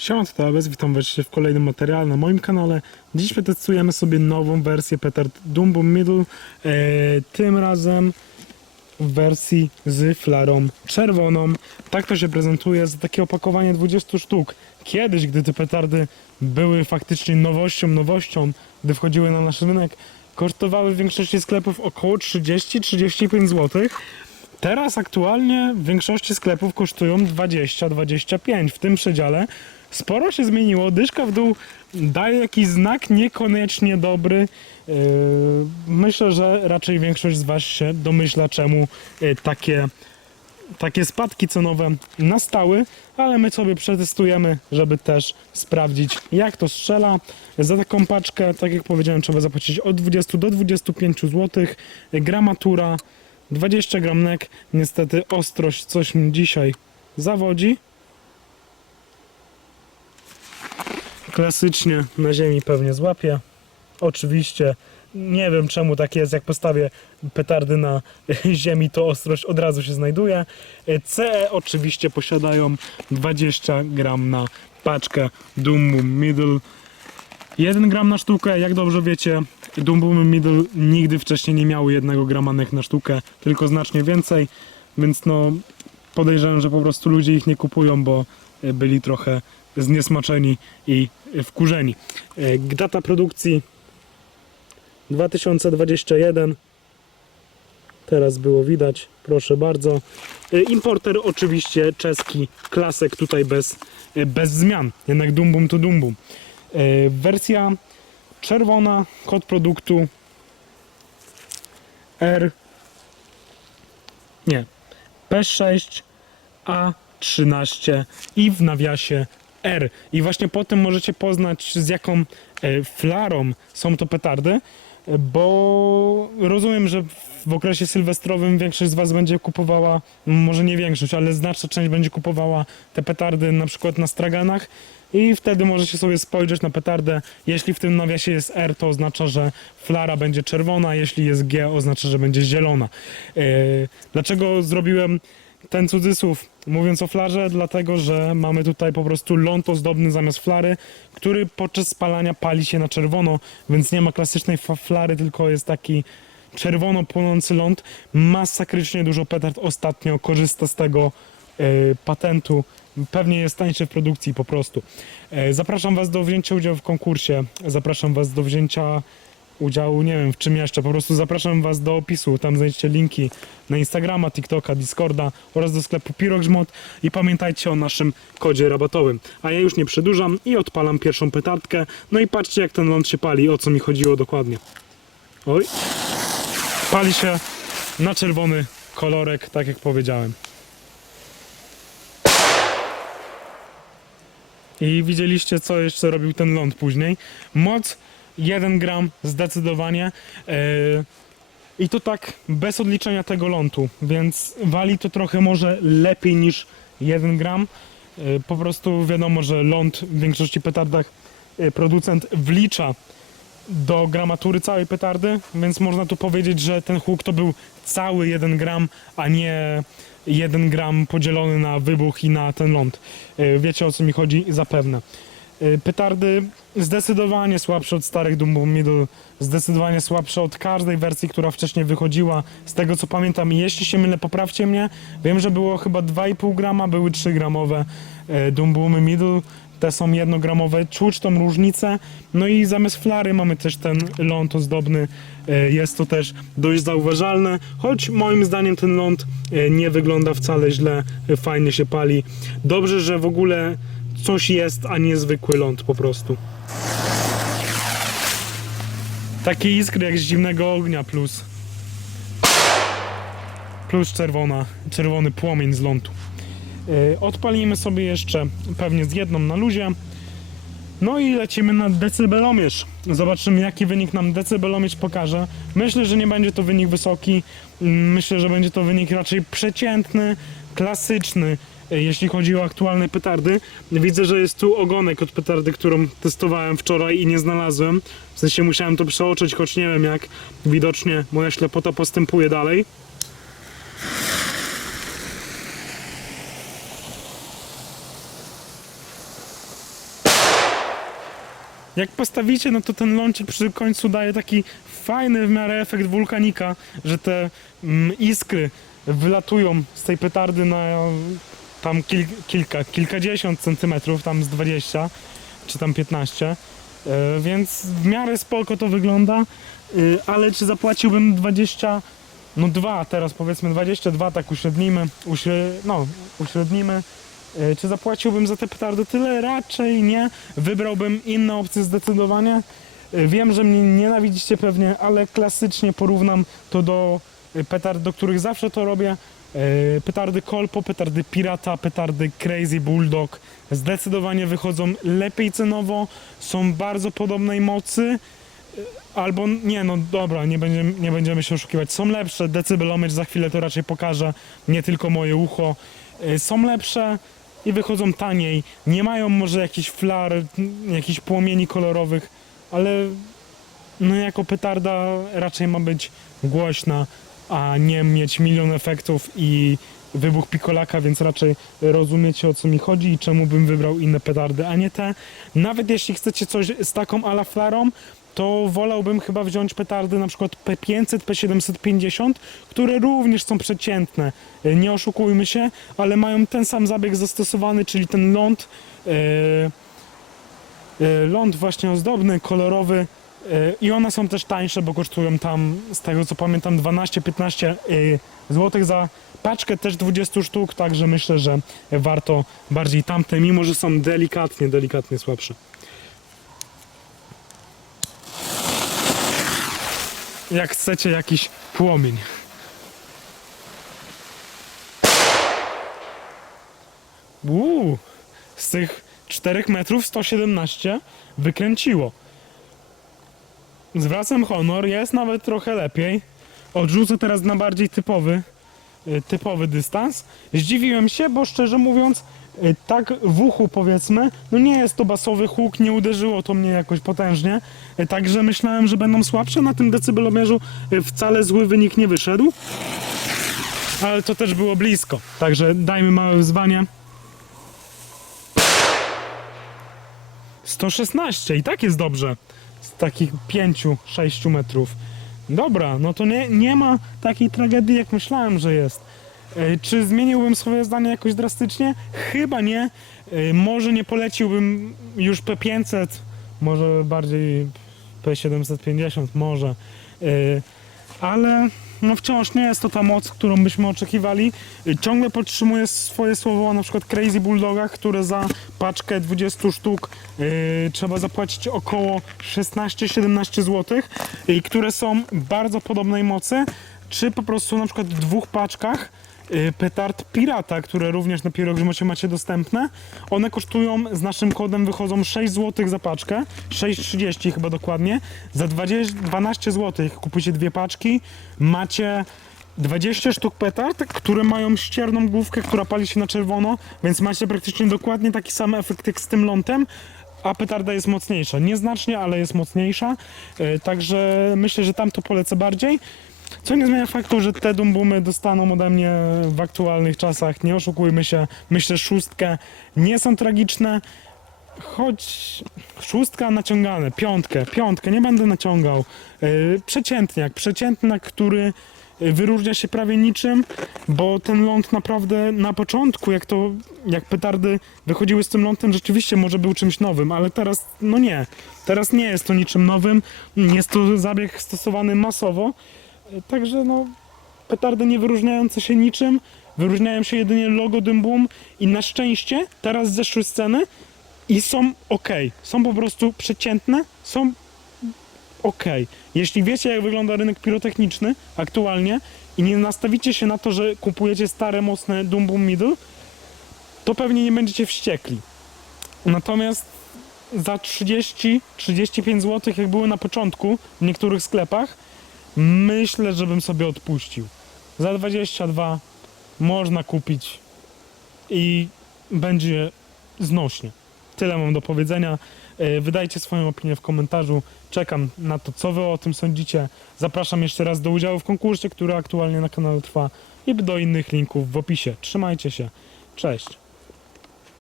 Siema, to Abez, witam was w kolejnym materiale na moim kanale. Dziś przetestujemy sobie nową wersję petard Dumbo Middle, e, tym razem w wersji z flarą czerwoną. Tak to się prezentuje za takie opakowanie 20 sztuk. Kiedyś, gdy te petardy były faktycznie nowością, nowością, gdy wchodziły na nasz rynek, kosztowały w większości sklepów około 30-35 zł. Teraz aktualnie w większości sklepów kosztują 20-25 w tym przedziale. Sporo się zmieniło, dyszka w dół daje jakiś znak niekoniecznie dobry. Yy, Myślę, że raczej większość z Was się domyśla, czemu yy, takie, takie spadki cenowe nastały, ale my sobie przetestujemy, żeby też sprawdzić, jak to strzela. Za taką paczkę, tak jak powiedziałem, trzeba zapłacić od 20 do 25 zł. Gramatura 20 gram nek. Niestety ostrość coś mi dzisiaj zawodzi. Klasycznie na ziemi pewnie złapie. Oczywiście nie wiem czemu tak jest, jak postawię petardy na ziemi, to ostrość od razu się znajduje. CE oczywiście posiadają 20 gram na paczkę Doom Middle. 1 gram na sztukę, jak dobrze wiecie, Doom Middle nigdy wcześniej nie miały 1 grama na sztukę, tylko znacznie więcej, więc no podejrzewam, że po prostu ludzie ich nie kupują, bo e, byli trochę zniesmaczeni i wkurzeni. E, Data produkcji 2021. Teraz było widać, proszę bardzo. E, Importer oczywiście czeski, klasek tutaj bez, e, bez zmian, jednak dumbum to dumbum. E, Wersja czerwona, kod produktu R nie P6 A13 i w nawiasie R. I właśnie po tym możecie poznać z jaką e, flarą są to petardy, bo rozumiem, że w okresie sylwestrowym większość z Was będzie kupowała, może nie większość, ale znaczna część będzie kupowała te petardy na przykład na straganach i wtedy możecie sobie spojrzeć na petardę. Jeśli w tym nawiasie jest R, to oznacza, że flara będzie czerwona, jeśli jest G, oznacza, że będzie zielona. E, Dlaczego zrobiłem ten cudzysłów, mówiąc o flarze, dlatego że mamy tutaj po prostu ląd ozdobny zamiast flary, który podczas spalania pali się na czerwono, więc nie ma klasycznej flary, tylko jest taki czerwono płonący ląd. Masakrycznie dużo petard ostatnio korzysta z tego e, patentu. Pewnie jest tańszy w produkcji po prostu. E, zapraszam Was do wzięcia udziału w konkursie. Zapraszam Was do wzięcia udziału, nie wiem w czym jeszcze, po prostu zapraszam Was do opisu, tam znajdziecie linki na Instagrama, TikToka, Discorda oraz do sklepu Piroxmod i pamiętajcie o naszym kodzie rabatowym. A ja już nie przedłużam i odpalam pierwszą petardkę, no i patrzcie jak ten ląd się pali, o co mi chodziło dokładnie. Oj, pali się na czerwony kolorek, tak jak powiedziałem. I widzieliście, co jeszcze robił ten ląd później. Moc 1 gram zdecydowanie. Yy, I to tak bez odliczenia tego lądu, więc wali to trochę może lepiej niż 1 gram. Yy, Po prostu wiadomo, że ląd w większości petardach yy, producent wlicza do gramatury całej petardy, więc można tu powiedzieć, że ten huk to był cały 1 gram, a nie 1 gram podzielony na wybuch i na ten ląd. Wiecie o co mi chodzi zapewne. Yy, Petardy zdecydowanie słabsze od starych Dumbo Middle, zdecydowanie słabsze od każdej wersji, która wcześniej wychodziła. Z tego co pamiętam, jeśli się mylę, poprawcie mnie. Wiem, że było chyba 2,5 grama, były 3 gramowe yy, Dumbumy Middle. Te są jednogramowe, czuć tą różnicę. No i zamiast flary mamy też ten ląd ozdobny. E, Jest to też dość zauważalne, choć moim zdaniem ten ląd nie wygląda wcale źle, fajnie się pali. Dobrze, że w ogóle coś jest, a nie zwykły ląd po prostu. Takie iskry jak z zimnego ognia plus plus czerwona, czerwony płomień z lądu. Yy, Odpalimy sobie jeszcze pewnie z jedną na luzie. No i lecimy na decybelomierz. Zobaczymy jaki wynik nam decybelomierz pokaże. Myślę, że nie będzie to wynik wysoki. Myślę, że będzie to wynik raczej przeciętny, klasyczny, jeśli chodzi o aktualne petardy. Widzę, że jest tu ogonek od petardy, którą testowałem wczoraj i nie znalazłem. W sensie musiałem to przeoczyć, choć nie wiem jak. Widocznie moja ślepota postępuje dalej. Jak postawicie, no to ten lącik przy końcu daje taki fajny w miarę efekt wulkanika, że te mm, iskry wylatują z tej petardy na tam kil, kilka, kilkadziesiąt centymetrów, tam z 20 czy tam 15. E, więc w miarę spoko to wygląda, e, ale czy zapłaciłbym 20, no 2 teraz powiedzmy 22, tak uśrednimy, uśre, no uśrednimy. E, Czy zapłaciłbym za te petardy tyle? Raczej nie. Wybrałbym inne opcje zdecydowanie. E, Wiem, że mnie nienawidzicie pewnie, ale klasycznie porównam to do e, petard, do których zawsze to robię. Petardy Kolpo, petardy Pirata, petardy Crazy Bulldog zdecydowanie wychodzą lepiej cenowo, są bardzo podobnej mocy. Albo nie, no dobra, nie będziemy, nie będziemy się oszukiwać. Są lepsze, decybelomierz za chwilę to raczej pokaże, nie tylko moje ucho. E, Są lepsze i wychodzą taniej. Nie mają może jakichś flar, jakichś płomieni kolorowych, ale no jako petarda raczej ma być głośna, a nie mieć milion efektów i wybuch pikolaka, więc raczej rozumiecie o co mi chodzi i czemu bym wybrał inne petardy, a nie te. Nawet jeśli chcecie coś z taką ala flarą, to wolałbym chyba wziąć petardy na przykład P500, P750, które również są przeciętne. E, Nie oszukujmy się, ale mają ten sam zabieg zastosowany, czyli ten ląd, e, e, ląd właśnie ozdobny, kolorowy i one są też tańsze, bo kosztują tam, z tego co pamiętam, 12-15 zł za paczkę też 20 sztuk, także myślę, że warto bardziej tamte, mimo że są delikatnie, delikatnie słabsze. jak chcecie jakiś płomień. Uuu, z tych 4 metrów 117 wykręciło. Zwracam honor, jest nawet trochę lepiej. Odrzucę teraz na bardziej typowy, y, typowy dystans. Zdziwiłem się, bo szczerze mówiąc, y, tak w uchu powiedzmy, no nie jest to basowy huk, nie uderzyło to mnie jakoś potężnie, y, także myślałem, że będą słabsze na tym decybelomierzu, wcale zły wynik nie wyszedł, ale to też było blisko, także dajmy małe wyzwanie. 116 i tak jest dobrze, z takich 5-6 metrów. Dobra, no to nie, nie ma takiej tragedii, jak myślałem, że jest. E, Czy zmieniłbym swoje zdanie jakoś drastycznie? Chyba nie. E, Może nie poleciłbym już P500, może bardziej P750, może. E, Ale no wciąż nie jest to ta moc, którą byśmy oczekiwali. Ciągle podtrzymuję swoje słowo na przykład Crazy Bulldogach, które za paczkę 20 sztuk e, trzeba zapłacić około 16-17 zł, i które są bardzo podobnej mocy, czy po prostu na przykład w dwóch paczkach petard Pirata, które również na Pirogrzmocie macie dostępne. One kosztują, z naszym kodem wychodzą 6 zł za paczkę, 6,30 chyba dokładnie. Za 20, 12 zł kupujecie dwie paczki, macie 20 sztuk petard, które mają ścierną główkę, która pali się na czerwono, więc macie praktycznie dokładnie taki sam efekt jak z tym lądem, a petarda jest mocniejsza. Nieznacznie, ale jest mocniejsza, e, także myślę, że tam to polecę bardziej. Co nie zmienia faktu, że te dumbumy dostaną ode mnie w aktualnych czasach, nie oszukujmy się, myślę szóstkę, nie są tragiczne, choć szóstka naciągane, piątkę, piątkę, nie będę naciągał, yy, przeciętniak, przeciętnak, który wyróżnia się prawie niczym, bo ten ląd naprawdę na początku, jak to, jak petardy wychodziły z tym lądem, rzeczywiście może był czymś nowym, ale teraz, no nie, teraz nie jest to niczym nowym, jest to zabieg stosowany masowo, Także no, petardy nie wyróżniające się niczym, wyróżniają się jedynie logo Dym Boom i na szczęście teraz zeszły z ceny i są ok. Są po prostu przeciętne, są ok. Jeśli wiecie jak wygląda rynek pirotechniczny aktualnie i nie nastawicie się na to, że kupujecie stare, mocne Dum Boom Middle, to pewnie nie będziecie wściekli. Natomiast za 30-35 zł, jak były na początku w niektórych sklepach, Myślę, że bym sobie odpuścił. Za 22 można kupić i będzie znośnie. Tyle mam do powiedzenia. E, Wydajcie swoją opinię w komentarzu. Czekam na to, co wy o tym sądzicie. Zapraszam jeszcze raz do udziału w konkursie, który aktualnie na kanale trwa i do innych linków w opisie. Trzymajcie się. Cześć.